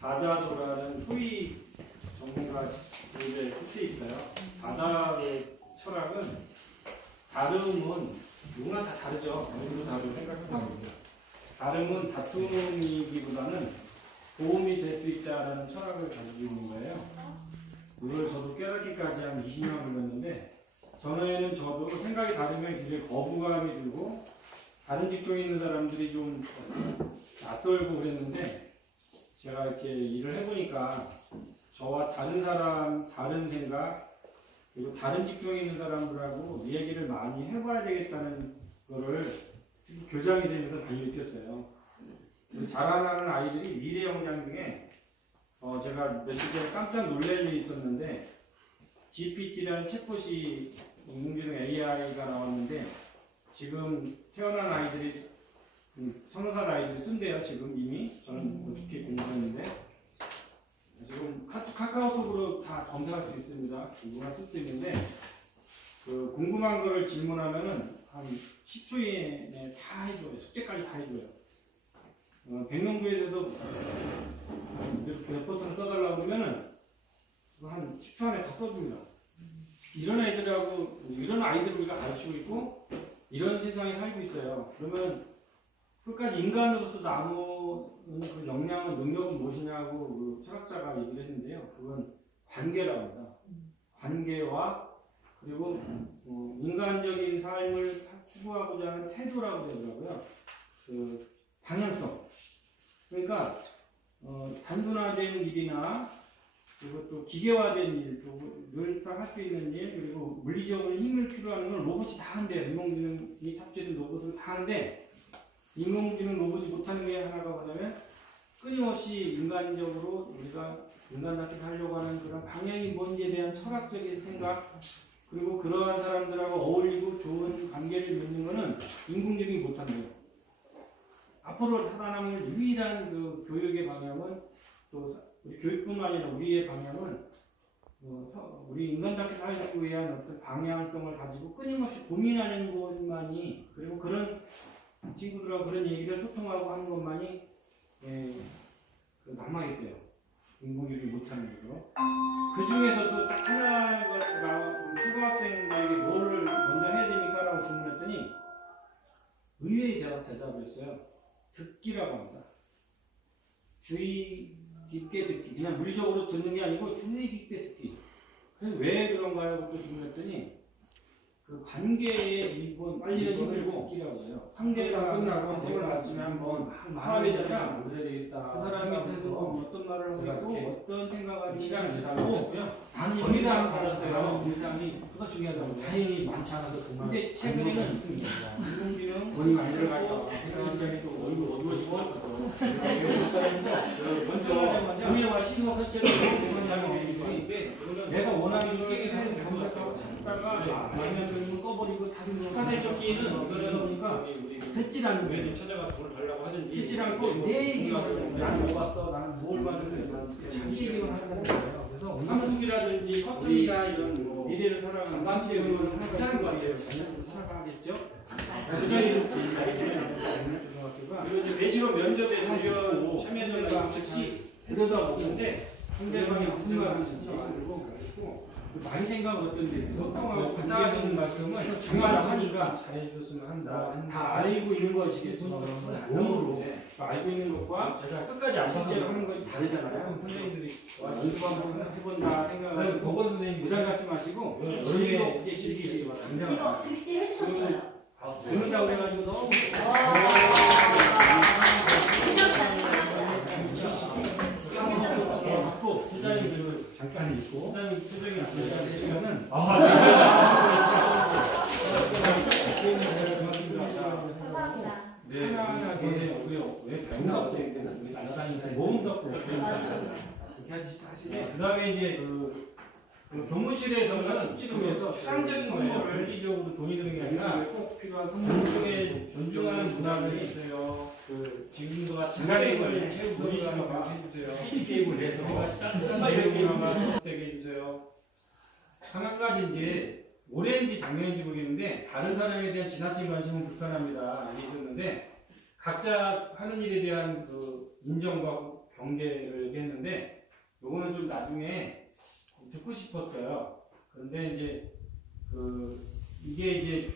다다도라는 토익 전문가 교재 끝에 있어요. 다다의 철학은 다름은 누구나 다 다르죠. 누구도 다르고 생각합니다. 다름은 다툼이기보다는 도움이 될 수 있다라는 철학을 가지고 있는 거예요. 이걸 저도 깨닫기까지 한 20년 걸렸는데, 전에는 저도 생각이 다르면 굉장히 거부감이 들고 다른 직종에 있는 사람들이 좀 낯설고 그랬는데, 제가 이렇게 일을 해보니까 저와 다른 사람, 다른 생각, 그리고 다른 직종에 있는 사람들하고 얘기를 많이 해봐야 되겠다는 거를 교장이 되면서 많이 느꼈어요. 자라나는 아이들이 미래 역량 중에 제가 며칠 전에 깜짝 놀랄 일이 있었는데, GPT라는 챗봇이 인공지능 AI가 나왔는데, 지금 태어난 아이들이 30살 아이들이 쓴대요. 지금 이미 저는 어떻게 공부했는데, 지금 카카오톡으로 다 검색할 수 있습니다. 누구나 쓸 수 있는데, 그 궁금한 거를 질문하면은 한 10초 이내에 다 해줘요. 숙제까지 다 해줘요. 백명부에서도 레포트를 써달라고 그러면은 한 10초 안에 다 써줍니다. 이런 애들하고, 이런 아이들을 우리가 가르치고 있고, 이런 세상에 살고 있어요. 그러면 끝까지 인간으로서 나오는 그 역량은, 능력은 무엇이냐고 그 철학자가 얘기를 했는데요. 그건 관계라고 합니다. 관계와, 그리고 인간적인 삶을 추구하고자 하는 태도라고 되더라고요. 그 방향성. 그러니까 단순화된 일이나, 그리고 또 기계화된 일, 또 늘상 할 수 있는 일, 그리고 물리적으로 힘을 필요한 건 로봇이 다 한대요. 인공지능이 탑재된 로봇은 다 하는데, 인공지능 로봇이 못하는 게 하나가 뭐냐면, 끊임없이 인간적으로 우리가 인간답게 하려고 하는 그런 방향이 뭔지에 대한 철학적인 생각, 그리고 그러한 사람들하고 어울리고 좋은 관계를 맺는 것은 인공지능이 못하는 거예요. 앞으로 살아남을 유일한 그 교육의 방향은, 또 우리 교육뿐만 아니라 우리의 방향은 우리 인간답게 살기 위한 어떤 방향성을 가지고 끊임없이 고민하는 것만이, 그리고 그런 친구들하고 그런 얘기를 소통하고 하는 것만이 남아있대요. 인공지능이 못하는 것으로. 그 중에서도 딱 하나가 초등학생들에게 뭐를 먼저 해야 됩니까? 라고 질문했더니 의외의 대답을 했어요. 듣기라고 합니다. 주의 깊게 듣기. 그냥 물리적으로 듣는 게 아니고 주의 깊게 듣기. 그래서 왜 그런가요? 라고 질문했더니 그 관계에 이번 빨리 힘들고 듣기라고 해요. 상대가 끝나고 생을 아침에 한번 화합이잖아. 그래야 되겠다. 그 사람이 앞에서 어떤 말을 하고 있고 어떤 생각을 시간을 지나고 나는 거기다 안 받았어요. 굉장히 그거 중요하다고. 다행히 많지 않아서 정말. 근데 최근에는 인공지능 돈이 많이 들어가니까 굉장히 또 얼굴 어두워지고 먼저 운영과 신호 설치를 하는 게 내가 원하는 걸 검색하고 찾다가 아니면 꺼버리고 다른 거 카드 적기는 그러니까 듣질 않는 거예요. 찾아가 돈을 달라고 하든지 듣질 않고 내 얘기만 나는 뭐 봤어, 나는 뭘 봤는데 자기 얘기만 하는 거예요. 그래서 한국이라든지 커튼이나 이런 뭐 미래를 살아가는 관계를 하자는 거 아니에요. 자녀들을 살아가겠죠. 그리고 이제 내시경 면접에 참여자가 즉시 들여다보는데 상대방이 무슨 말을 하는지 그리고 많이 생각은 어떤지 소통하고 갔다 하시는 말씀은 중요하다 하니까 잘해줬으면 한다. 다 알고 있는 것이겠죠. 몸으로 알고 있는 것과 끝까지 안 실제로 하는 것이 다르잖아요. 선생님들이 연습 한번 해본다 생각하시고 부담 갖지 마시고 즐겁게 즐기시기 바랍니다. 이거 즉시 해주셨어요. 재밌다고 해가지고 너무 부장님들은 잠깐 있고 부장님 표정이 안 되시면은 편안하게 왜 병답도 왜 날아다니는데 모험답도 이렇게 하시네. 그 다음에 이제 그 교무실에서는 숙지금에서 추상적인 선물을 물리적으로 돈이 드는 게 아니라 꼭 필요한 선물 속에 존중하는 문화를 있어요. 그 지금도 같이 장가계획을 보이시면 해주세요. PC계획을 내서 따뜻한 되게 해주세요. 한 가지 이제 올해인지 작년인지 모르겠는데 다른 사람에 대한 지나친 관심은 불편합니다. 이게 있었는데 각자 하는 일에 대한 그 인정과 경계를 얘기했는데 요거는 좀 나중에 듣고 싶었어요. 그런데 이제 이게 이제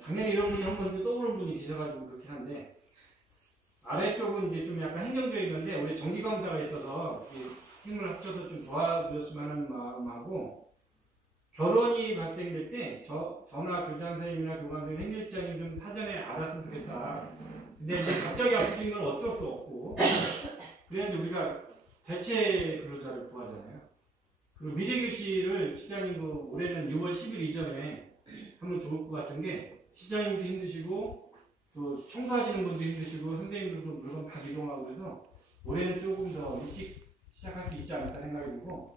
작년에 이런 분이 한 번 떠오른 분이 계셔가지고 그렇긴 한데 아래쪽은 이제 좀 약간 행정적인 건데 우리 정기검사가 있어서 힘을 합쳐서 좀 도와주셨으면 하는 마음하고 결혼이 발생될 때 저나 교장선생님이나 교감선생님 행정장님 좀 사전에 알았으면 좋겠다. 근데 이제 갑자기 아프신 건 어쩔 수 없고 그래야 이제 우리가 대체 근로자를 구하잖아요. 그리고 미래교실을 시장님도 올해는 6월 10일 이전에 하면 좋을 것 같은 게 시장님도 힘드시고 또 청소하시는 분도 힘드시고 선생님들도 물건 다 이동하고 그래서 올해는 조금 더 일찍 시작할 수 있지 않을까 생각이 들고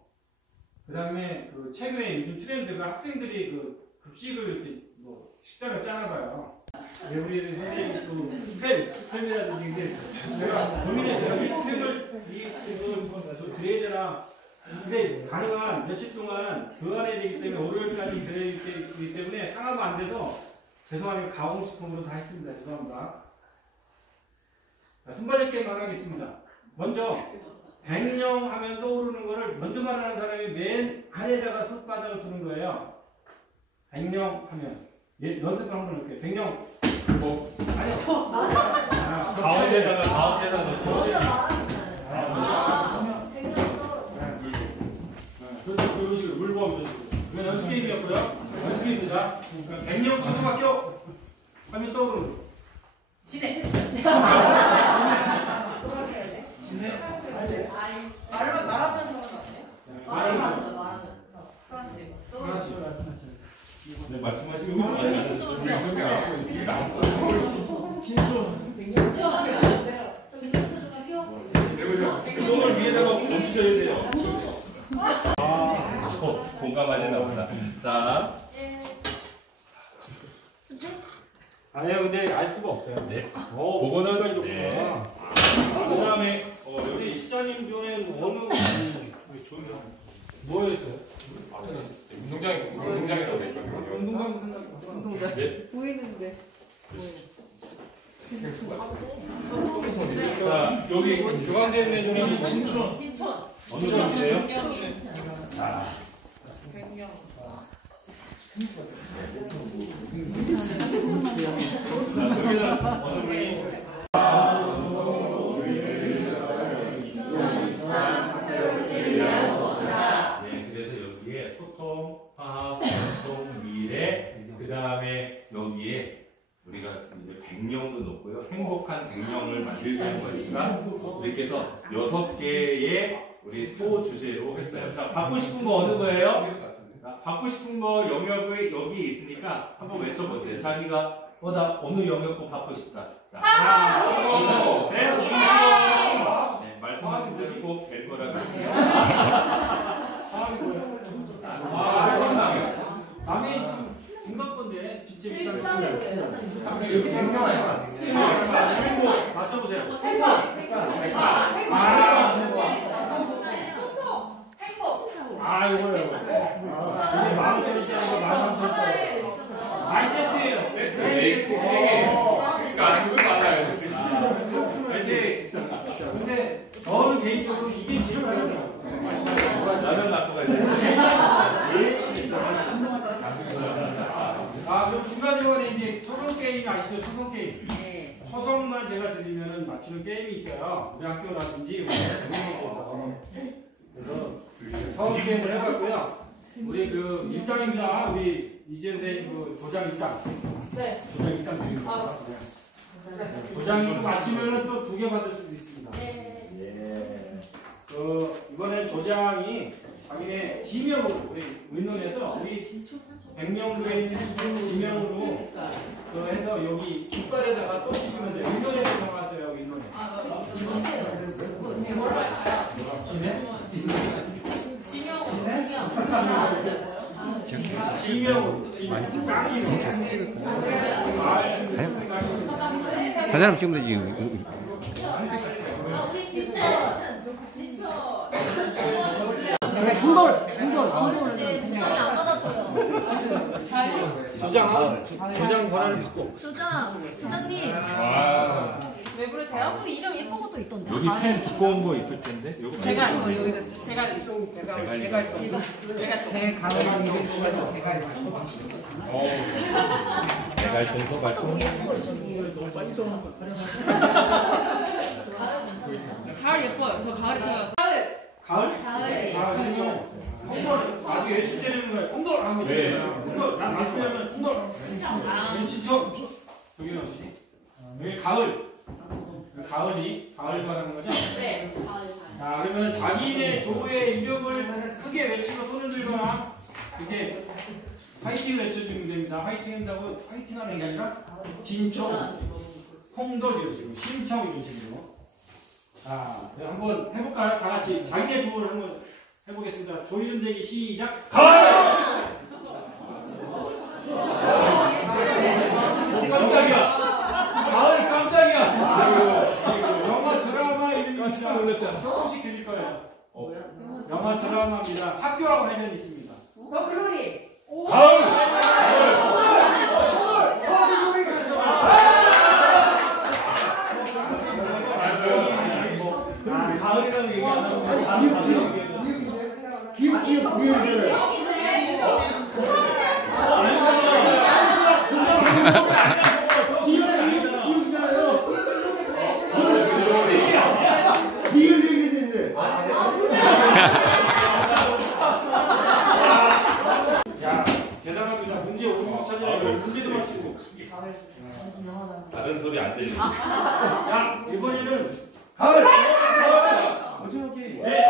그 다음에 최근에 요즘 트렌드가 학생들이 급식을 이렇게 식단을 짜나 봐요. 우리 선생님도 스팸이라든지 근데 제가 고민해서 이 드려야 되나 근데 가능한 며칠 동안 교환해야 되기 때문에 월요일까지 드려야 되기 때문에 상하면 안 돼서 죄송하게 가공식품으로 다 했습니다. 죄송합니다. 순발력 게임 하나 하겠습니다. 먼저 백령 하면 떠오르는 거를 먼저 말하는 사람이 맨 안에다가 손바닥을 주는 거예요. 백령 하면 연습을 한번 해볼게요. 백령 아니요. 가운데다가 그런 식으로 물고 하면 이건 연습 게임이었고요. 연습 게임입니다. 백령 초등학교 하면 떠오르는 거. 진해. 말하면서 하는 거 아니에요? 하나씩. 네, 말씀하시면 손을 위에다가 얹으셔야 돼요. 공감하시나 보다. 자. 아니요, 근데 알 수가 없어요. 네. 그거는 네. 그 다음에 우리 시장님 중에 어느 좋은 사람 뭐였어요? 운동장에서 운동장 네. 보이는데. 자, 여기 중앙대 중에 진천. 어느 정도예요? 자. 그래서 여기에 소통, 화합, 전통, 미래, 그 다음에 여기에 우리가 이제 백령도 넣고요. 행복한 백령을 만들자는 거니까 이렇게 해서 6개의 우리 소 주제로 했어요. 자, 받고 싶은 거 어느 거예요? 받고 싶은 거 영역이 여기 있으니까 한번 외쳐보세요. 자기가 나 어느 영역도 받고 싶다. 자, 하나, 둘, 셋. 네, 말씀하신 대로 꼭 될 거라고 했어요. 남이 중간 건데 빛의 맞춰보세요. 이거요. 이제 13,000원짜리 13,000원짜리. 세트예요. 그러니까 그걸 받아요. 근데 저는 개인적으로 이게 제일 어려워요. 라면 갖고 가야 돼. 그럼 중간중간에 이제 초성 게임 아시죠? 초성 게임. 초성만 제가 드리면 맞추는 게임이 있어요. 우리 학교라든지 우리 대학교에서. 그래서 처음 게임을 해봤고요. 우리 일당입니다. 우리 이재선 조장 일당. 네. 조장 일당 드립니다. 조장이 또 맞히면 또 2개 받을 수도 있습니다. 네. 이번에 조장이 자기네 지명으로 우리 의논해서 우리 백령도에 있는 지명으로 해서 여기 깃발에다가 써주시면 돼요. 의논에서 정하세요. 의논에. 뭘로 할까요? 지명? 계속 찍을 거야. 사장님 지금 되지. 조장 권한을 받고. 조장님. 왜 부르세요? 저기 이름 예쁜 것도 있던데. 여기 펜 두꺼운 거 있을 텐데. 요거 제가 여기다 대가리 가을 이름으로 대가리 대갈통 소갈통. 가을 예뻐요. 저 가을이 태어났어요. 가을? 가을. 그렇죠. 홍돌 나중에 외출되는 거야. 홍돌 하면 네. 홍돌 난 맞추려면 홍돌. 얘는 진청. 여기는 어디지? 여기 가을. 가을이 가을과 하는 거죠? 네. 자, 그러면 자기네 조의 이름을 크게 외치고 손을 들거나 이게 화이팅을 외쳐주면 됩니다. 화이팅 한다고 화이팅 하는 게 아니라 진청, 홍돌이요 지금 심청 이런 식으로. 자, 한번 해볼까요? 다 같이 자기네 조를 한번 해보겠습니다. 조 이름 대기 시작. 가을! 깜짝이야. 가을이 깜짝이야. 영화 드라마 이름입니다. 깜짝 놀랐잖아. 조금씩 드릴 거예요. 영화 드라마입니다. 학교하고 관련이 있습니다. 더 글로리. 가을. 가을이라는 얘기 안 하고 야, 대단합니다. 문제 오른쪽 찾으려고 문제도 맞히고. 다른 소리 안 들리네. 야, 이번에는 가을. 어지럽게. 네.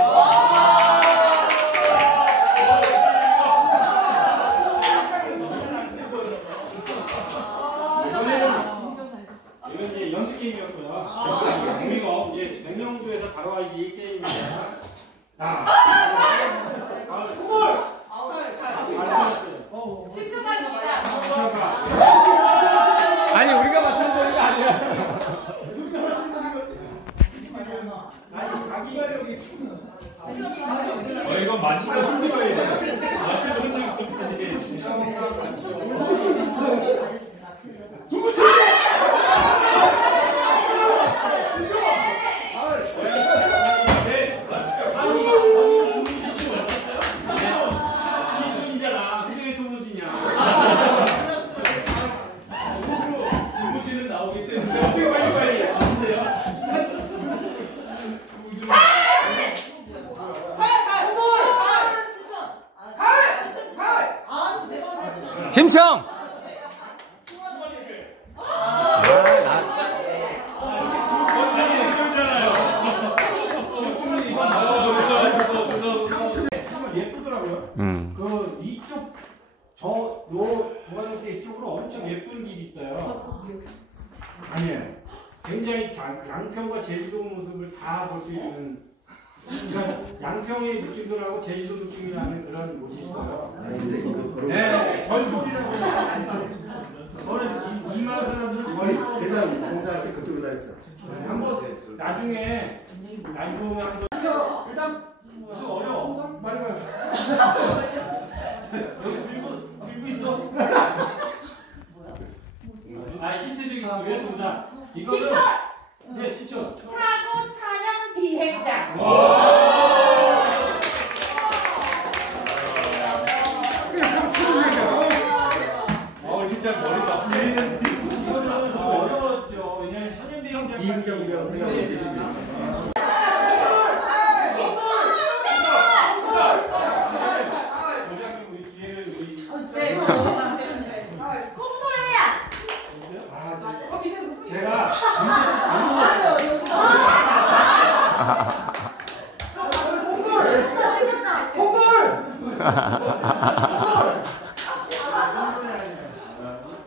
이건 이제 연습 게임이었고요. 우리가 이제 백령도에서 바로 알기 게임입니다. 자, 가을. 아니 우리가 맡은 소리가 아니야. 이건 맞히다 힘들어야 돼. 맞히다 힘들어야 진춘이잖아. 근데 왜 도무지냐? 주무시는 나오겠지. 어떻게 빨리 하세요? 심청. 예쁘더라고요. 그 이쪽 요 중간에 이쪽으로 엄청 예쁜 길이 있어요. 아니에요. 굉장히 양평과 제주도 모습을 다 볼 수 있는. 그러니까 양평의 느낌도 나고 제주도 느낌이 나는 그런 곳이 있어요. 네, 절돌이라고 해요. 저는 이마을 사람들은 절돌. 대단 공사할 때 그쪽으로 다녔어. 한번 나중에 날 좋으면 한번 일단 좀 어려워. 말해봐요. 여기 들고 있어. 아, 힌트 주겠습니다. 이거는 진천. 네, 진천. 사고 찬양 비행장. 진짜 머리가 밀리는. 이거는 좀 어려웠죠. 왜냐면 천연비행장 비행장이라고 생각하면 되지. 조장님 우리 기회를 우리 네. 콩돌이야. 아, 제가 문제를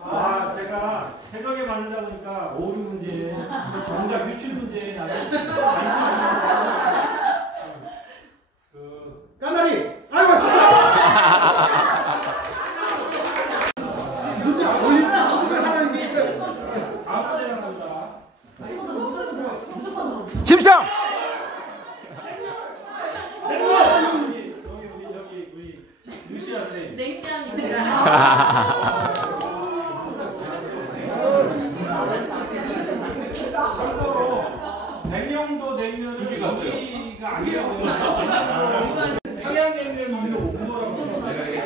아, 제가 새벽에 만들다 보니까 오류 문제, 정작 유출 문제 그 까나리. 아이고. 무슨 하나 있는데. 다음 문제 나갑니다. 심청. 우리 루시아 선생님. 냉면입니다. 참고로 백령도 냉면은 두개 갔어요. 여기가 아니라고. 서양 냉면은 온도라고. 내가 이게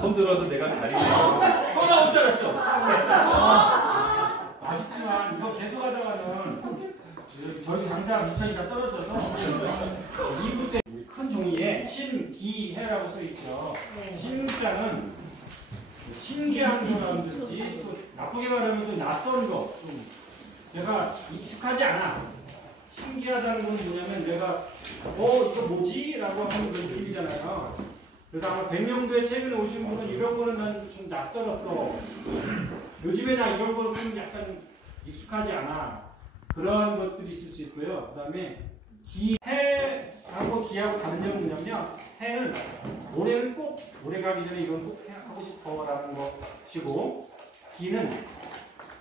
손 들어도 내가 가리고 또 나올 줄 알았죠? 아쉽지만 이거 계속 하다가는 저희 장사 미천이가 떨어져서 2부 때 큰 종이에 신기해라고 써 있죠. 신자는 신기한 거라든지 또 나쁘게 말하면 또 낯선 거, 좀 내가 익숙하지 않아. 신기하다는 건 뭐냐면 내가 이거 뭐지? 라고 하는 그런 느낌이잖아요. 그래서 아마 백령도에 최근에 오신 분은 이런 거는 난 좀 낯설었어. 요즘에 나 이런 거는 좀 약간 익숙하지 않아. 그런 것들이 있을 수 있고요. 그 다음에 해하고 기하고 다른 점은 뭐냐면 해는 올해는 꼭 올해 가기 전에 이건 꼭 하고 싶어라는 것이고 기는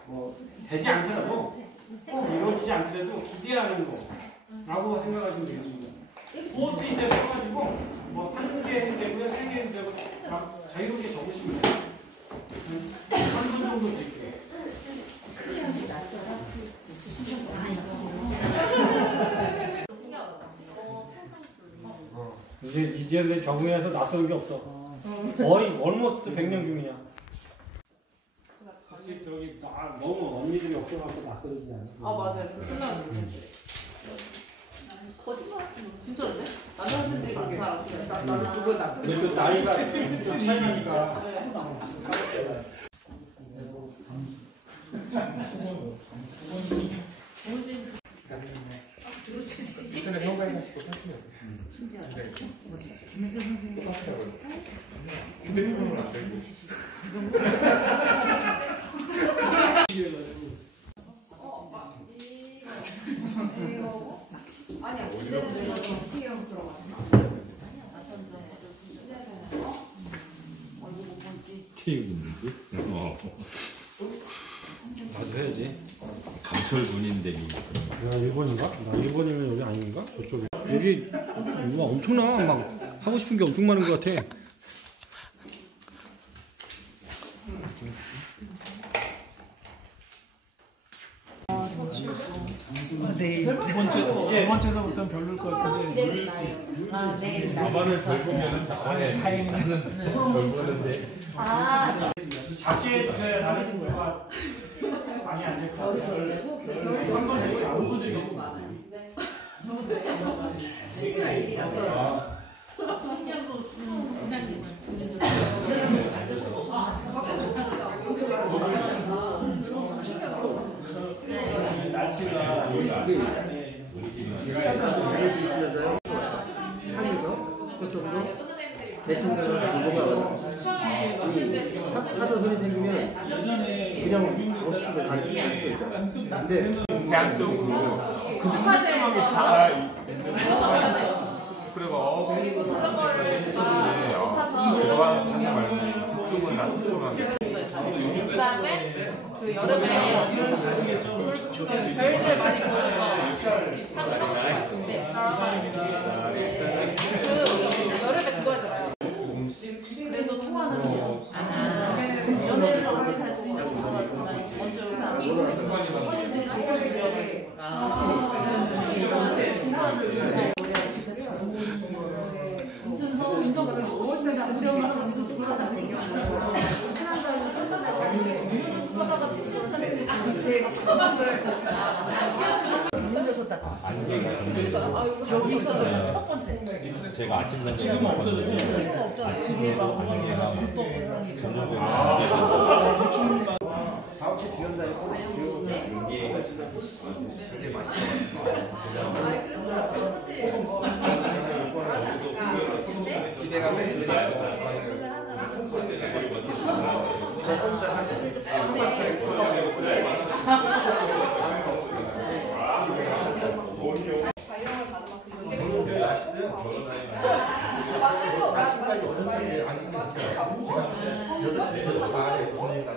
뭐 되지 않더라도 꼭 이루어지지 않더라도 기대하는 거라고 생각하시면 되겠습니다. 그것도 이제 써가지고 뭐 1개는 되고요, 3개는 되고 자유롭게 적으시면 돼요. 한 분 정도 드릴게요. 이제 적응해서 낯설 게 없어. 거의 almost 100년 중이야. 사실 저기 너무 언니들이 없어갖고 낯설지 않아. 맞아요. 끝나는 거짓말 진짜인데? 남자분들이 그렇게 다 나는 그걸 낯설게. 그 나이가 차이나니까. 이번에 평가해 가시고 사시면 휴대폰은 안 되고 아니야. 근데는 내가 TV랑 들어가지. 나도 해야지. 강철군인데. 야, 일본인가? 나 일본이면 여기 아닌가? 저쪽에. 여기 와 엄청나. 막 하고 싶은 게 엄청 많은 것 같아. 두 번째서부터는 별로일 것 같은데. 가방을 결국에는 결국은데 작게 해주세요. 다른 거가 많이 안 될 것 같아요. 한번 해도 안 보거든요. 시기라 일이 났어. 날씨가 제가 다닐 수 있으면서요. 하면서 그것도 대충대로 공부가 차도 소리 생기면 그냥 가고 싶은 데 갈 수가 있잖아. 근데 양쪽으로 큼직하게 다 있는 그리고 대화하는 말고 그쪽은 다 소통하게 그다음에 그 여름에 별들 많이 보는 거 하고 싶은데 그 여름에 그거 하잖아요. 그래도 통화는 연애를 언제 갈 수 있냐고 물어봤지만 여기 있었어요. 첫 번째. 제가 아침 지금 없어졌죠? 아침에 막 어머니가 불법 다음 주에 비 온다 했고 집에 가면 애들이 저 혼자 하는 아침까지 오는데 아침까지 제가 8시 반에 보내니까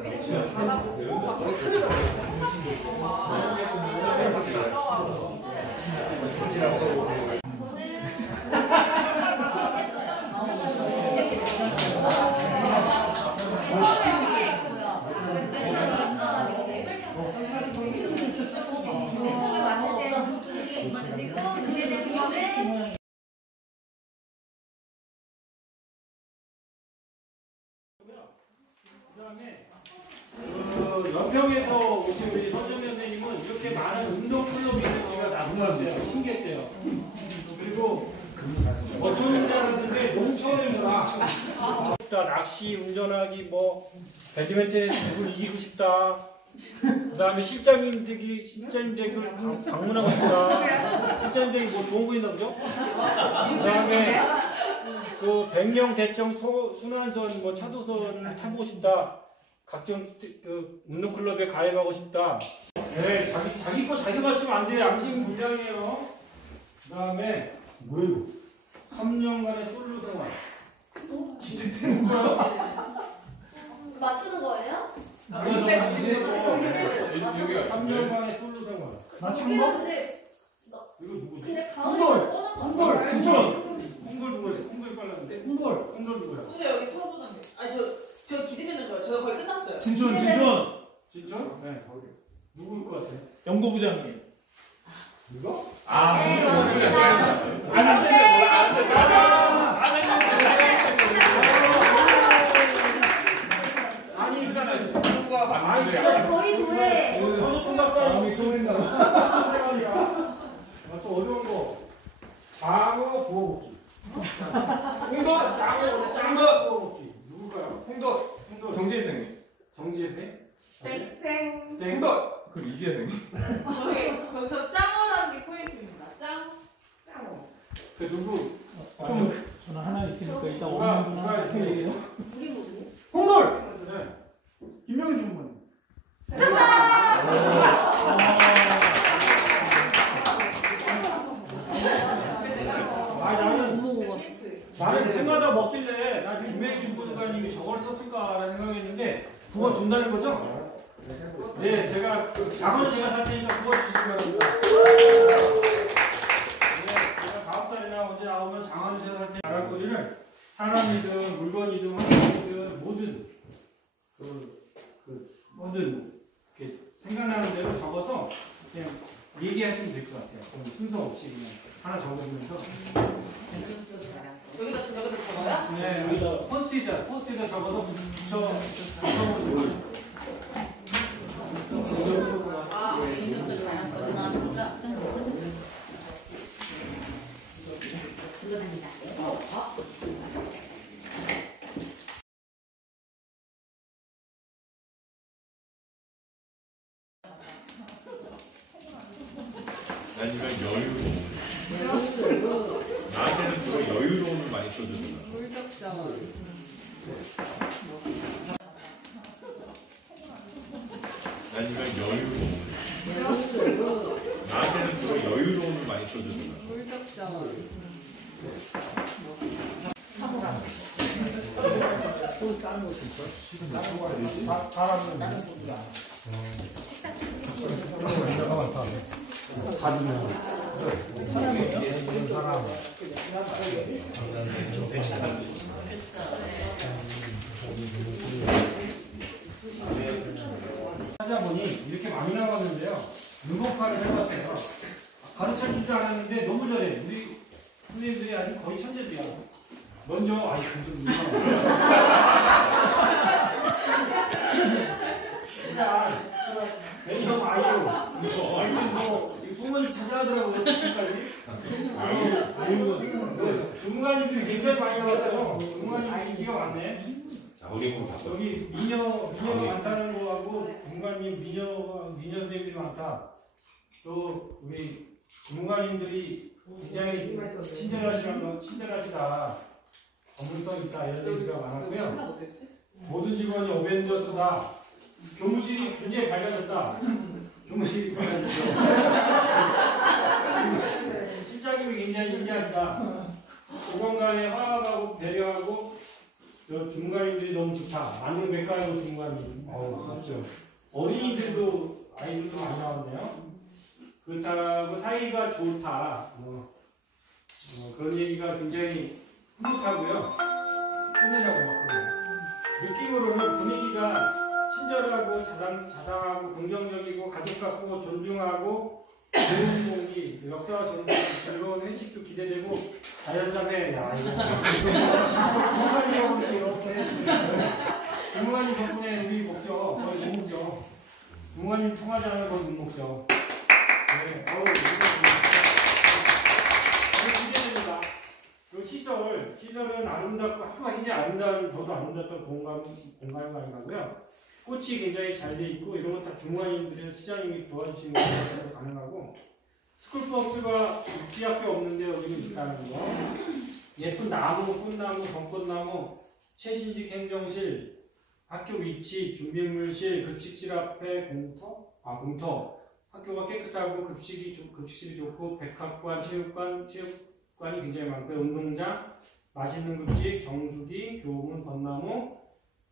아, 모양이. 그다음에 연평에서 오신 우리 서정 선생님은 이렇게 많은 운동 클럽이 있는지가 나중에 신기했대요. 그리고 저는 줄 알았는데 너무 처음이구나. 낚시, 운전하기, 뭐 배드민턴에 누굴 이기고 싶다. 그다음에 실장님 댁을 방문하고 싶다. 실장님 댁이 뭐 좋은 거 있나 보죠? 그다음에 그 백령 대청 순환선 뭐 차도선 타보고 싶다. 각종 그 운동클럽에 가입하고 싶다. 네, 자기 거 자기 맞추면 안 돼요. 양심 불량이에요. 그다음에 뭐예요? 3년간의 솔로 생활. 기대되는 거야? 맞추는 거예요? 그래서 이제 3년간의 솔로 생활. 맞춘 거? 이거 누구지? 근데 가을 진짜. 홍걸 누구였어? 홍걸 빨랐는데. 홍걸 누구야? 근데 여기 처음 보는 게. 아니 저 기대되는 거예요. 저 거의 끝났어요. 진촌. 네. 누구일 것 같아? 연고부장님. 누가? 네, 맞습니다. 아니, 그러니까 저희 조회. 저도 총각과 또 어려운 거. 장어 구워볶기. 장어 구워볶기. 누굴까요? 홍도 정재생. 정지혜 땡. 홍도 그럼 이지혜 저기서 짱어라는 게 포인트입니다. 짱. 그 누구? 저는 하나 있으니까 일단 누가 오는구나. 이렇게 얘기해요? 우리 모르네. 홍돌. 네. 김명희 주무관. 나는 그때마다 먹길래 난 김혜진 부장님이 저걸 썼을까라는 생각했는데 그거 준다는 거죠? 네, 제가 장어는 제가 살 테니까 그거 주시기 바랍니다. 네, 제가 다음 달이나 언제 나오면 장어는 제가 살 테니까 나갈거리는 사람이든 물건이든 환경이든 모든 이렇게 생각나는 대로 적어서 그냥 얘기하시면 될 것 같아요. 순서 없이 그냥 하나 적어주면서. 여기다 적어요? 네, 여기다 포스트에다 적어서 붙여보세요. 아니면 여유로움. 나한테는 그거 여유로움을 많이 써주더라. 아니면 여유로움. 나한테는 그거 여유로움을 많이 써주더라. 찾아보니 이렇게 많이 나왔는데요. 응급화를 해봤어요. 가르쳐주지 않았는데 너무 잘해. 우리 선생님들이 아주 거의 천재들이야. 먼저 좀 일단 매니저 아이유 뭐 지금 소문이 자자하더라고요. 지금까지. 중간님들이 굉장히 많이 나왔어요. 중간님들이 인기가 많네. 자, 어린이로 바꿔. 여기 미녀가 많다는 거하고 중간님 미녀 선생님들이 많다. 또 우리 중간님들이 굉장히 친절하시다. 전문성 있다 이런 얘기가 많았고요. 모든 직원이 어벤져스다. 교무실이 굉장히 밝아졌다. 교무실이 밝아졌죠. 실장님이 굉장히 인자하시다. 직원 간에 화합하고 배려하고 중간인들이 너무 좋다. 만능 백과이고 중간인. 그렇죠. 어린이들도 아이들도 많이 나왔네요. 그렇다고 사이가 좋다. 그런 얘기가 굉장히 흐뭇하고요. 끝내자고 막 그래요. 느낌으로는 분위기가 친절하고 자상하고 긍정적이고 가족 같고 존중하고 좋은 공기, 역사와 전통을 즐거운 회식도 기대되고 자연자매 야 이거 주무관님 이렇게 주무관님 덕분에 우리 먹죠. 거의 못 먹죠. 주무관님 통하지 않으면 거의 못 먹죠. 네, 기대됩니다. 그 시설은 아름답고 하루 굉장히 아름다운 저도 아름답던 공간이고요. 꽃이 굉장히 잘 돼 있고 이런 거 다 주무관님들이나 시장님이 도와주시는 것도 가능하고 스쿨버스가 육지학교 없는데 여기는 있다는 거. 예쁜 나무, 꽃나무, 벚꽃나무, 최신식 행정실, 학교 위치, 준비물실, 급식실 앞에 공터. 학교가 깨끗하고 급식실이 좋고 백학관, 체육관이 굉장히 많고요. 운동장, 맛있는 급식, 정수기, 교문, 벚나무,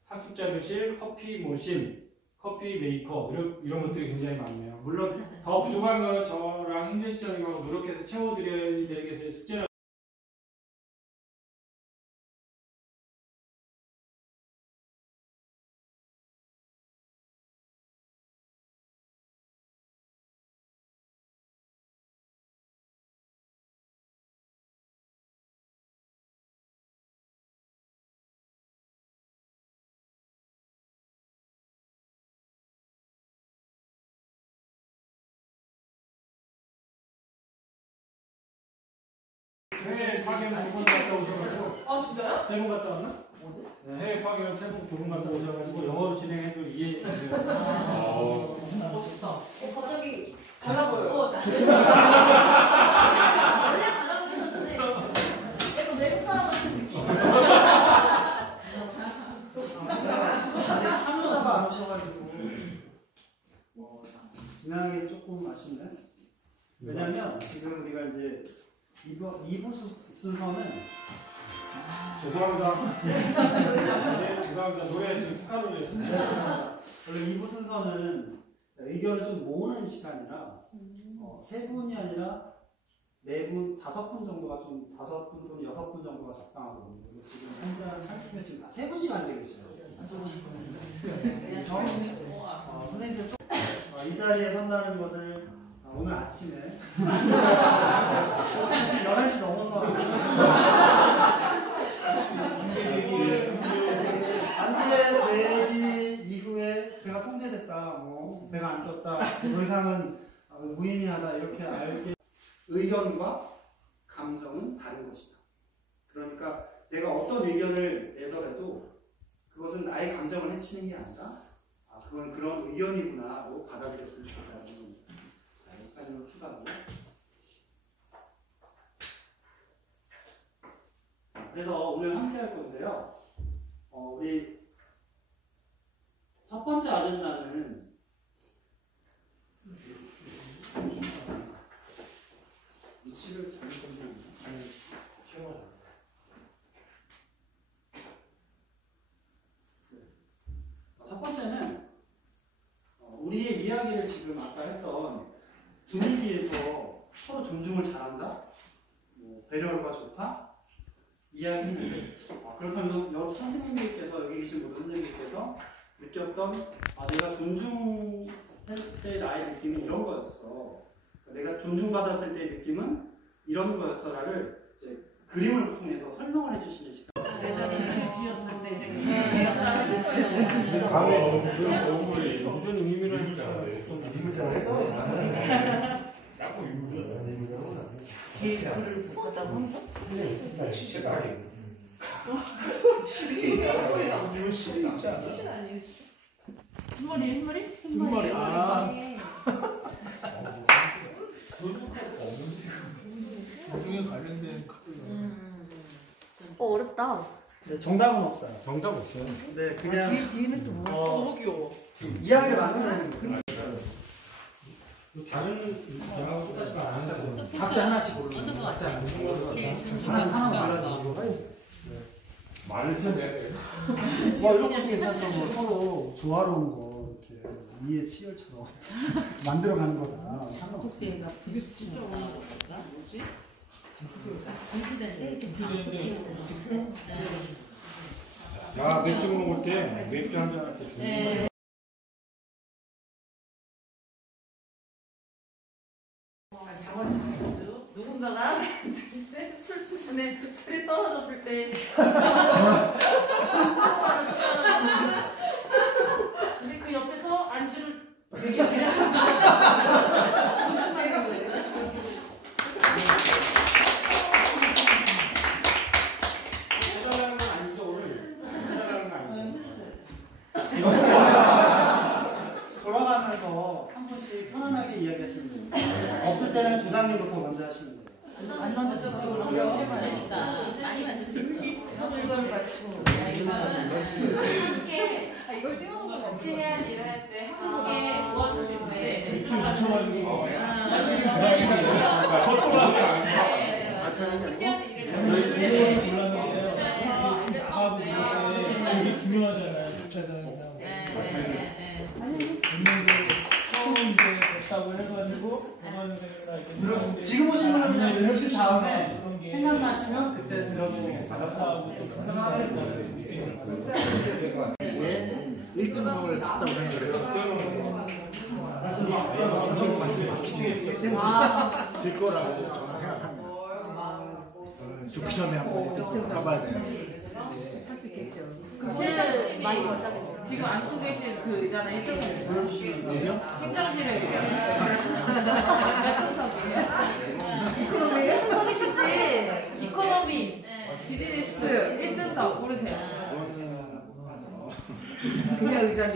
학습자료실, 커피 모실, 커피 메이커 이런 것들이 굉장히 많네요. 물론 더 부족한 건 저랑 행정시장님하고 노력해서 채워드려야 되겠어요. 숙제는 해외 파견 2번 갔다 오셔가지고. 아 진짜요? 3번 갔다 왔나? 네, 해외 파견 2번 갔다 오셔가지고 영어로 진행해도 이해해주세요. 멋있다. 갑자기 달라 보여요. 원래 달라 보셨는데 약간 외국 사람 같은 느낌. 아직 참여자가 안 오셔가지고 진행하기 조금 아쉽네. 왜냐면 지금 우리가 이제 2부 순서는 죄송합니다. 네, 죄송합니다. 노래 지금 축하 노래였습니다. 원래 2부 순서는 의견을 좀 모으는 시간이라 3분이 아니라 4분, 5분 정도가 좀 5분 또는 6분 정도가 적당하거든요. 그래서 지금 현재 할 팀에 지금 다 3분씩 앉아 계시거든요. 선생님들 이 자리에 선다는 것을 오늘 아침에 사실 11시 넘어서 안돼 되지 이후에 배가 통제됐다 뭐 배가 안 떴다 더 이상은 무의미하다 이렇게 알게 의견과 감정은 다른 것이다. 그러니까 내가 어떤 의견을 내더라도 그것은 나의 감정을 해치는 게 아니라 그건 그런 의견이구나로 받아들였으면 좋겠다는 여기까지로 추가하고. 그래서 오늘 함께 할 건데요. 우리 첫 번째 아젠다는 위치를 잘못 건드렸나? 첫 번째는 우리의 이야기를 지금 아까 했던 분위기에서 서로 존중을 잘한다, 배려가 좋다 이야기했는데 그렇다면 여러 선생님들께서 여기 계신 모든 선생님들께서 느꼈던 내가 존중했을 때 나의 느낌이 이런 거였어. 내가 존중받았을 때의 느낌은 이런 거였어라를 이제 그림을 통해서 설명을 해주시는 시간. 예전에 비었을 때. 다음에 그 얼굴이 무슨 의미를 좀 의미를 잘 해도 제 글을 못 갖다 본다? 시체가 실이 있지 않아? 흰머리. 흰머리. 나중에 관련된 어렵다. 네, 정답은 없어요. 정답 없어요. 네, 그냥 뒤에는 또 뭐야? 너무 귀여워. 이야기를 만들어내는 거예요. 다른 영화가 똑같이 안 한다고. 각자 하나씩 고르는 거예요. 각자 하나씩. 하나 말라주시고. 말을 좀 해야 돼. 이런 것도 괜찮죠. 뭐 서로 조화로운 거 이렇게 이해 치열처럼 만들어가는 거다. 상관없어요. 얘가 부딪히는 거 뭐지? 야, 맥주 먹을 때 맥주 한 잔 할 때 좋은 거. 누군가가 사람인데 술이 떨어졌을 때 근데 그 옆에서 안주를 되게 해달라는 건 아니죠 오늘. 해달라는 건 아니죠. 돌아가면서 한 분씩 편안하게 이야기하시면 됩니다. 없을 때는 조상님부터 먼저 하시면 돼요. 많이 만드시고 그러니까 많이 만드셨어요. 이걸 맞추고 함께 이걸 찍어놓고 같이 해야 일을 할 때 함께 도와주실 때 대충 맞춰가지고 신기해서 일을 잘 저희 몰랐는데 되게 중요하잖아요. 주차장이랑 있는데 처음 이제 됐다고 해가지고 보관생이나 이렇게 지금 오신 분은 그냥 들으신 다음에 그런 게 생각나시면 그때 들어주면 잘하고 또 편안하다는 느낌을 받아요. 1등석을 갔다고 생각해요. 질 거라고 저는 생각합니다. 죽기 전에 한번 1등석을 가봐야 돼요. 제일 많이 지금 안고 계신 그 의자는 1등석이에요. 어디요? 행정실에 의자. 이코노미 1등석이시지? 이코노미, 비즈니스 1등석 고르세요. 그냥 의자지.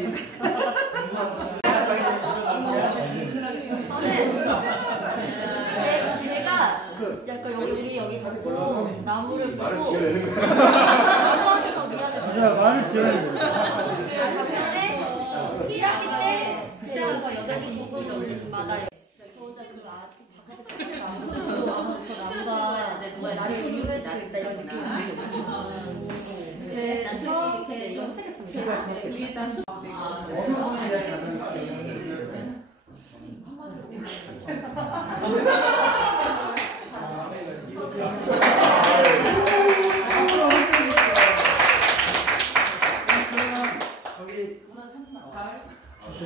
제가 약간 우리 여기 갖고 나무를 보고 나무하면서 미안해. 맞아, 말을 지어야 돼요. 작년에 1학기 때 그때 가서 8시 20분마다 저 혼자 그 바깥에 아무도 저 나무가 누가 나를 이유해주겠다 이런 느낌이 그래서 이렇게 선택했습니다. 위에다 수. 어느 분에 대한 가장 기억나는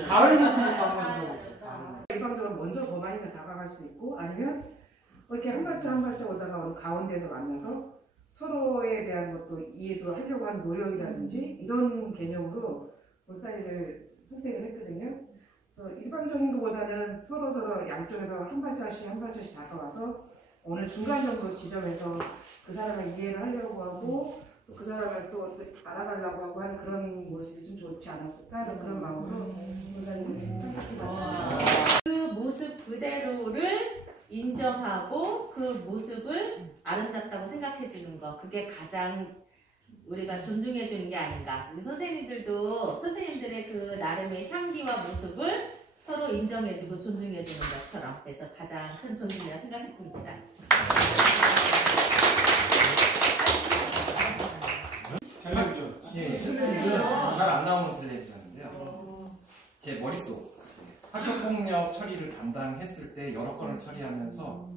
가을 모습부터 한번 들어볼게요. 일방적으로 먼저 더 많이 다가갈 수도 있고 아니면 이렇게 한 발짝 한 발짝 오다가 가운데서 만나서 서로에 대한 것도 이해도 하려고 하는 노력이라든지 이런 개념으로 볼따리를 선택을 했거든요. 일방적인 것보다는 서로 양쪽에서 한 발짝씩 다가와서 어느 중간 정도 지점에서 그 사람을 이해를 하려고 하고 또 그 사람을 또 알아가려고 하고 하는 그런 모습이 좀 좋지 않았을까 그런 마음으로 볼따리를 선택해봤습니다. 그 모습 그대로를 인정하고 그 모습을 아름답다고 생각해주는 거 그게 가장 우리가 존중해주는 게 아닌가. 우리 선생님들도 선생님들의 그 나름의 향기와 모습을 서로 인정해주고 존중해주는 것처럼 그래서 가장 큰 존중이라고 생각했습니다. 텔레비전. 잘 안 나오는 텔레비전인데요. 제 머릿속 학교폭력 처리를 담당했을 때 여러 건을 처리하면서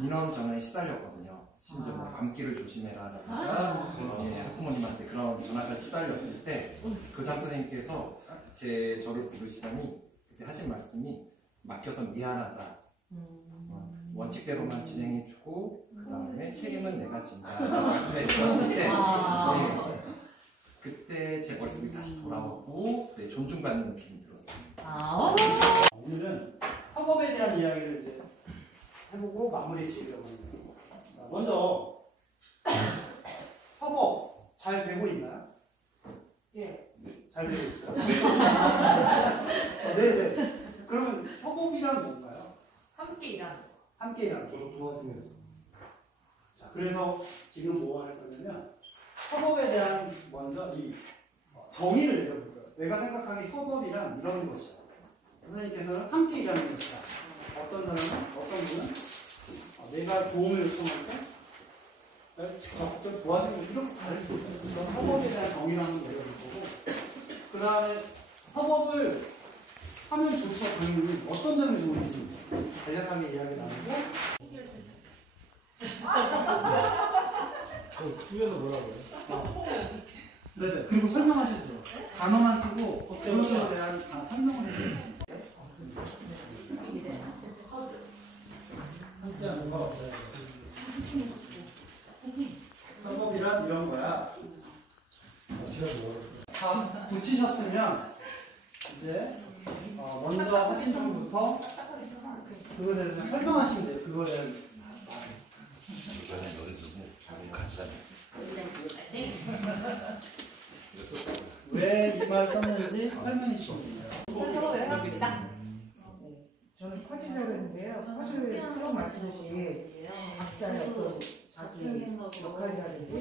민원 전화에 시달렸거든요. 심지어 뭐 감기를 조심해라라든가 학부모님한테 그런 전화가 시달렸을 때 교장 선생님께서 저를 부르시더니 그때 하신 말씀이 맡겨서 미안하다. 원칙대로만 진행해주고 그 다음에 책임은 내가 진다 말씀해 주셨는데 그때 제 머릿속이 다시 돌아오고 존중받는 느낌이 들었습니다. 오늘은 협업에 대한 이야기를 이제 해보고 마무리 지으려고 합니다. 먼저 협업 잘 되고 있나요? 예. 잘 되고 있어요? 네네. 그러면 협업이란 뭔가요? 함께 일하는 거. 함께 일하는 거. 도와주면서. 자, 그래서 지금 뭐 할 거냐면 협업에 대한 먼저 이 정의를 내려볼 거예요. 내가 생각하기에 협업이란 이런 것이야. 선생님께서는 함께 일하는 것이다. 어떤 사람은, 어떤 분은 내가 도움을 요청할 때 적극적으로 도와주는 이렇게 다를 수 있어요. 그래서 협업에 대한 정의를 한번 내려볼 거고 그 다음에 협업을 하면 좋죠. 그러면 어떤 점이 좋은지 간략하게 이야기 나누고 주변에서 뭐라고요? 네네. 그리고 설명하셔도 돼요. 단어만 쓰고 그것에 대한 설명을 해주세요. 함께하는 거. 협업이란 이런 거야. 다 붙이셨으면 이제 먼저 하신 분부터 그거에 대해서 설명하시면 돼요. 그거에 대한 왜 이 말 썼는지 설명해 주시면 돼요. 저는 퍼즐이라고 했는데요. 퍼즐 처음 말씀하신 각자의 어떤 자기 역할이라든지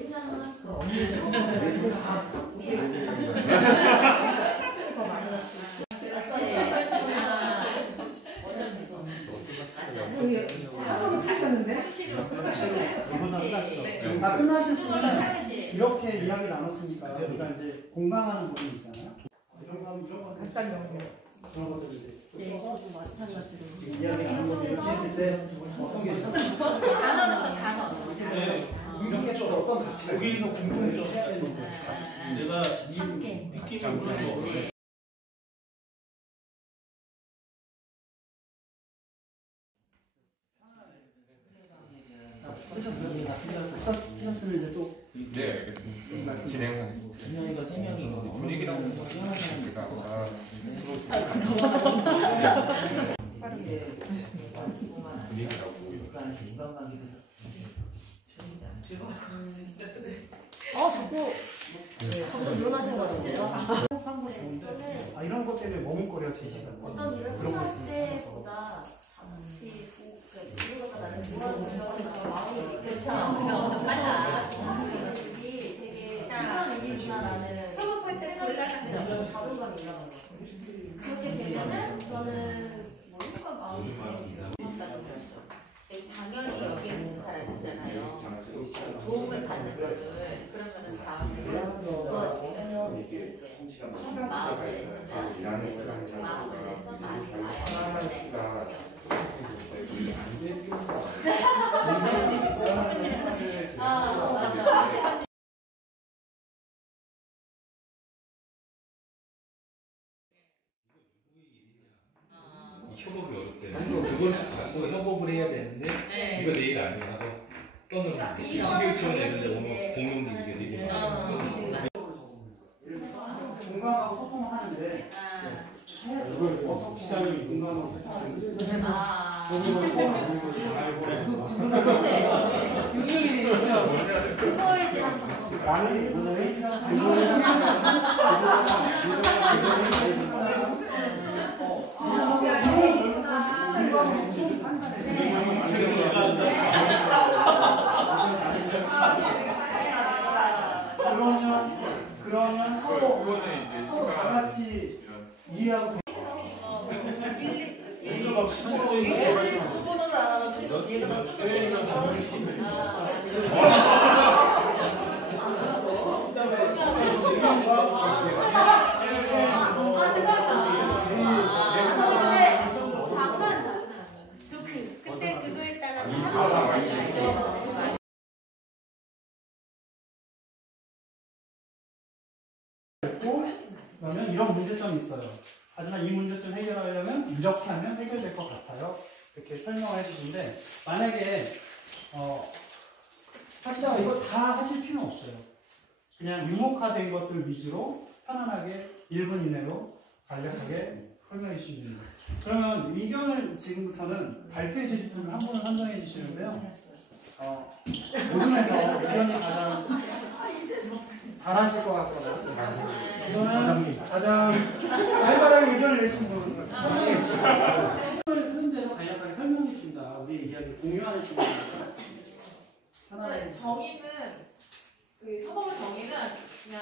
하루는 틀렸는데? 다 끝나셨으면 이렇게 이야기 나눴으니까 우리가 이제 공감하는 부분이 있잖아요. 이런 거 간단 연구 그런 것들 이제 저도 마찬가지로. 지금 이야기 나눈 거 이렇게 했을 때 어떤 게 단어로서 단어. 이렇게 좀 어떤 가치가 거기서 공통점 해야 되는 거 내가 이 느낌을 그런 거. 쓰셨으면 이제 또 네, 알겠습니다. 진행하겠습니다. 분명히가 3명이 분위기랑 제가 자꾸 방금 일어나신 거 같은데요? 한 거 좋은데 이런 것 때문에 머뭇거려 제시가 어떤 일을 끝날 때보다 같이 이거 갖다 나는 뭐라고 마음이 그렇죠. 엄청 빨라. 일이 되게 중요한 일이구나라는 협업할 때 생각이 자존감이 일어나는 거 그렇게 되면은 저는 뭐 행복한 마음이 고맙다고 들었죠. 당연히 여기 있는 사람 있잖아요. 도움을 받는 거를 그러면은 다음에 마음을 냈으면 마음을 내서 많이 와야 협업이 어렵대. 그건 협업을 해야 되는데 이거 내일 안 하고 떠는 11초 내는데 오늘 공용기계 공감하고 소통을 하는데 어떻게 시장을 공감하고 그거에 대한 그러면 서로 다 같이 이해하고 그때 그거에 따라서 그러면 이런 문제점이 있어요. 하지만 이 문제점 해결하려면 이렇게 하면 해결될 것 같아요. 이렇게 설명을 해주시는데 만약에 하시다가 이거 다 하실 필요는 없어요. 그냥 유목화된 것들 위주로 편안하게 1분 이내로 간략하게 설명해 주시면 됩니다. 그러면 의견을 지금부터는 발표해 주실 분을 한 분을 선정해 주시는데요. 모둠에서 의견이 가장 잘하실 것 같거든요. 이거는 가장 활발하게 의견을 내신 분 설명해 주시고 흐름대로 간략하게 설명해 주신다. 우리 이야기 공유하는 시간입니다. 편안하게. 정의는 그 협업의 정의는 그냥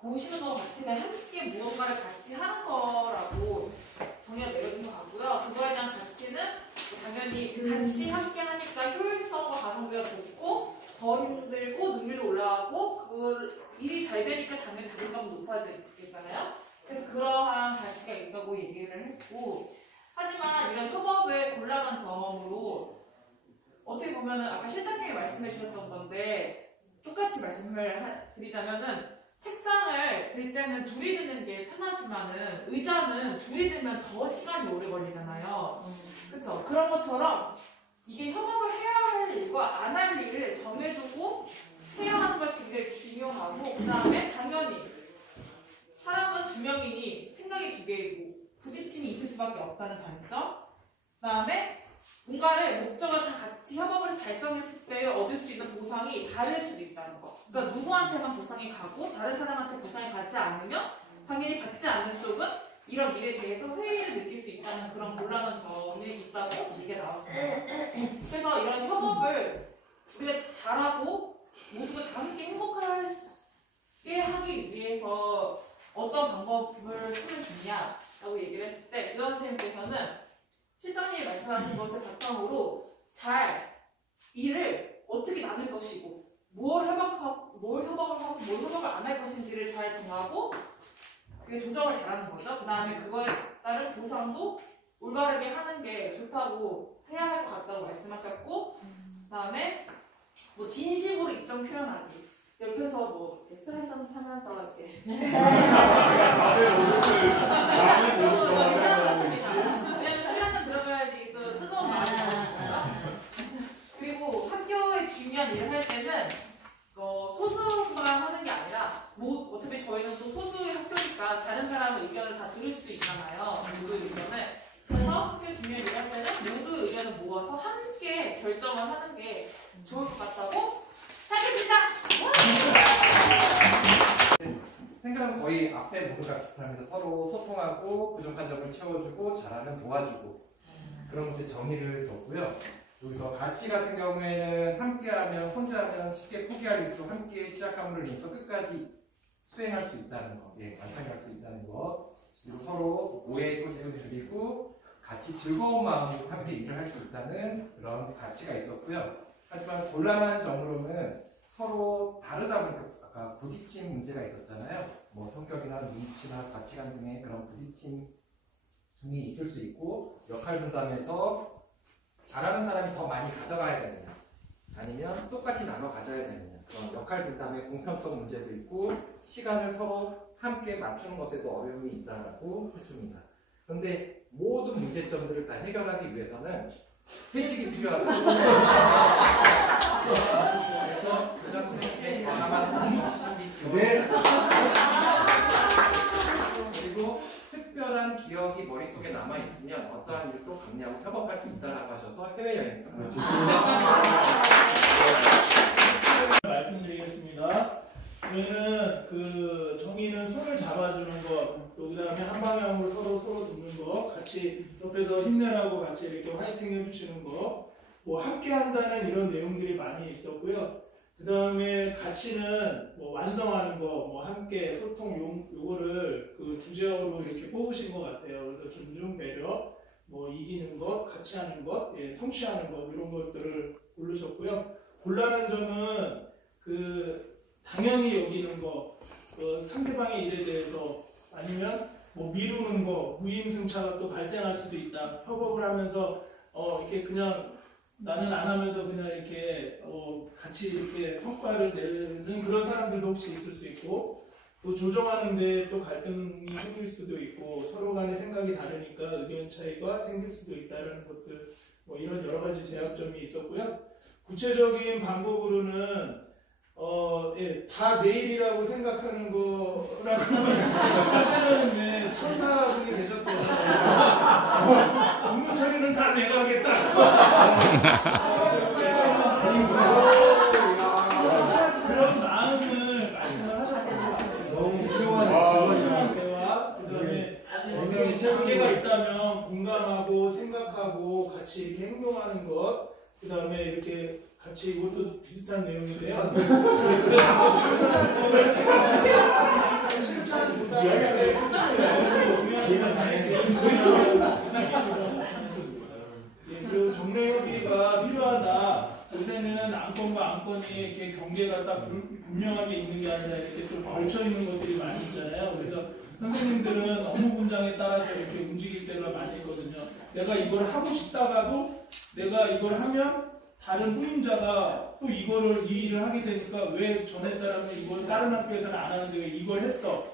보시는 것 같으면 함께 무언가를 같이 하는 거라고 정의가 내려진 것 같고요. 그거에 대한 가치는 당연히 같이 함께 하니까 효율성과 가성비가 좋고 더 힘들고 능률도 올라가고 그 일이 잘 되니까 당연히 자존감도 높아지겠잖아요. 그래서 그러한 가치가 있다고 얘기를 했고, 하지만 이런 협업의 곤란한 점으로 어떻게 보면은 아까 실장님이 말씀해 주셨던 건데 똑같이 말씀을 드리자면은 책상을 들 때는 둘이 드는 게 편하지만은 의자는 둘이 들면 더 시간이 오래 걸리잖아요. 그렇죠? 그런 것처럼 이게 협업을 해야 할 일과 안 할 일을 없다는 단점. 그다음에 뭔가를 목적을 다 같이 협업을 해서 달성했을 때 얻을 수 있는 보상이 다를 수도 있다는 거. 그러니까 누구한테만 보상이 가고 다른 사람한테 보상이 가지 않으면 당연히 받지 않는 쪽은 이런 일에 대해서 회의를 느낄 수 있다는 그런 곤란한 점이 있다고 얘기가 나왔습니다. 그래서 이런 협업을 우리가 잘하고 모두가 다 함께 행복하게 하기 위해서 어떤 방법을 쓰면 좋냐라고 얘기를 했을 때 교장 선생님께서는 실장님이 말씀하신 것을 바탕으로 잘 일을 어떻게 나눌 것이고 뭘 협업을 하고 뭘 협업을 안 할 것인지를 잘 정하고 그게 조정을 잘하는 거죠. 그 다음에 그거에 따른 보상도 올바르게 하는 게 좋다고 해야 할 것 같다고 말씀하셨고, 그 다음에 뭐 진심으로 입장 표현하기. 옆에서 뭐 술 한잔 사면서 이렇게 왜냐면 술 한잔 들어가야지 또 뜨거운 마음이 나오니까. 그리고 학교에 중요한 일을 할 때는 소수만 하는 게 아니라 뭐 어차피 저희는 또 소수의 학교니까 다른 사람의 의견을 다 들을 수 있잖아요. 모두 의견을. 그래서 학교 중요한 일을 할 때는 모두 의견을 모아서 함께 결정을 하는 게 좋을 것 같다고 하겠습니다. 생각은 거의 앞에 모두가 비슷합니다. 서로 소통하고 부족한 점을 채워주고 잘하면 도와주고 그런 것에 정의를 뒀고요. 여기서 가치 같은 경우에는 함께하면 혼자하면 쉽게 포기할 일도 함께 시작함으로 인해서 끝까지 수행할 수 있다는 것, 완성할 수 있다는 것, 그리고 서로 오해의 소지를 줄이고 같이 즐거운 마음으로 함께 일을 할 수 있다는 그런 가치가 있었고요. 하지만 곤란한 점으로는 서로 다르다 보니까 아까 부딪힘 문제가 있었잖아요. 뭐 성격이나 눈치나 가치관 등의 그런 부딪힘이 있을 수 있고 역할 분담에서 잘하는 사람이 더 많이 가져가야 되느냐 아니면 똑같이 나눠 가져야 되느냐 그런 역할 분담의 공평성 문제도 있고 시간을 서로 함께 맞추는 것에도 어려움이 있다고 했습니다. 그런데 모든 문제점들을 다 해결하기 위해서는 회식이 필요하다고 그래서 교장 선생님께 다양한 임시 지원 그리고 특별한 기억이 머릿속에 남아있으면 어떠한 일도 감내하고 협업할 수 있다고 하셔서 해외여행 말씀드리겠습니다. 저희는 그 정의는 손을 잡아주는 것, 또 그 다음에 한 방향으로 서로 돕는 것, 같이 옆에서 힘내라고 같이 이렇게 화이팅 해주시는 것, 뭐 함께 한다는 이런 내용들이 많이 있었고요. 그 다음에 가치는 뭐 완성하는 거, 뭐 함께 소통 요거를 그 주제어로 이렇게 뽑으신 것 같아요. 그래서 존중, 배려, 뭐 이기는 것, 같이 하는 것, 성취하는 것 이런 것들을 고르셨고요. 곤란한 점은 그 당연히 여기는 거, 상대방의 일에 대해서 아니면 뭐 미루는 거, 무임승차가 또 발생할 수도 있다. 협업을 하면서 이렇게 그냥 나는 안 하면서 그냥 이렇게 같이 이렇게 성과를 내는 그런 사람들도 혹시 있을 수 있고 또 조정하는데 또 갈등이 생길 수도 있고 서로 간의 생각이 다르니까 의견 차이가 생길 수도 있다는 것들 뭐 이런 여러 가지 제약점이 있었고요. 구체적인 방법으로는 다 내일이라고 생각하는 거라고 하시는데 천사분이 계셨어요. 업무 처리는 다 내가 하겠다. 그런 마음을 말씀을 하셨던 것 같아요. 너무 훌륭한 대화, 그다음에 굉장히 체계가 있다면 공감하고 생각하고 같이 이렇게 행동하는 것, 그다음에 이렇게 같이 이것도 비슷한 내용인데요. 실천 보상할 때 중요한 게 제일 그리고 정례협의가 필요하다. 요새는 안건과 안건이 이렇게 경계가 딱 분명하게 있는 게 아니라 이렇게 좀 걸쳐 있는 것들이 많이 있잖아요. 그래서 선생님들은 업무 분장에 따라서 이렇게 움직일 때가 많이 있거든요. 내가 이걸 하고 싶다가도 내가 이걸 하면 다른 후임자가 또 이 일을 하게 되니까 왜 전에 사람은 이걸 다른 학교에서는 안 하는데 왜 이걸 했어?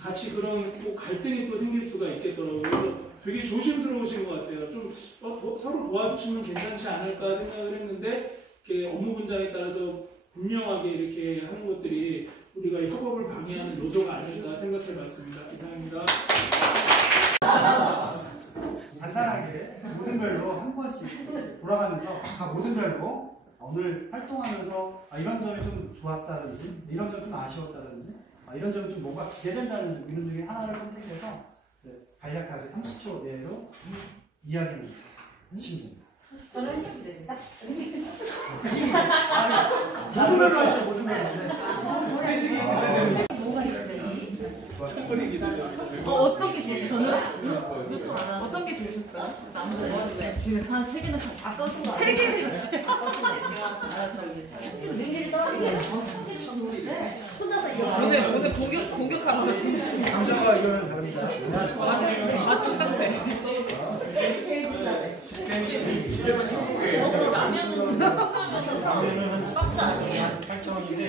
같이 그런 또 갈등이 또 생길 수가 있겠더라고요. 그래서 되게 조심스러우신 것 같아요. 좀 서로 도와주시면 괜찮지 않을까 생각을 했는데 이렇게 업무 분장에 따라서 분명하게 이렇게 하는 것들이 우리가 협업을 방해하는 요소가 아닐까 생각해 봤습니다. 이상입니다. 간단하게 모든 별로 한 번씩 돌아가면서 모든 별로 오늘 활동하면서 이런 점이 좀 좋았다든지 이런 점이 좀 아쉬웠다든지 이런 점이 좀 뭔가 기대된다든지 이런 중에 하나를 선택해서 간략하게 30초 내로 이야기를 하시면 됩니다. 저는 하시면 됩니다. 모든 별로 하시죠. 모든 별로. 회식이 기대되는 어떤 게 제일 좋았어요? 어떤 게 제일 좋았어요? 지금 한 3개는 다 껐어. 3개는 능지를 떨어지게 혼자서 이거 오늘 공격하러 왔습니다. 감정과 의견은 다릅니다. 맞춤 깡패. 제일 비싸네. 라면은 박스 아니에요? 8,000원인데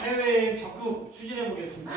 해외여행 적극 추진해 보겠습니다.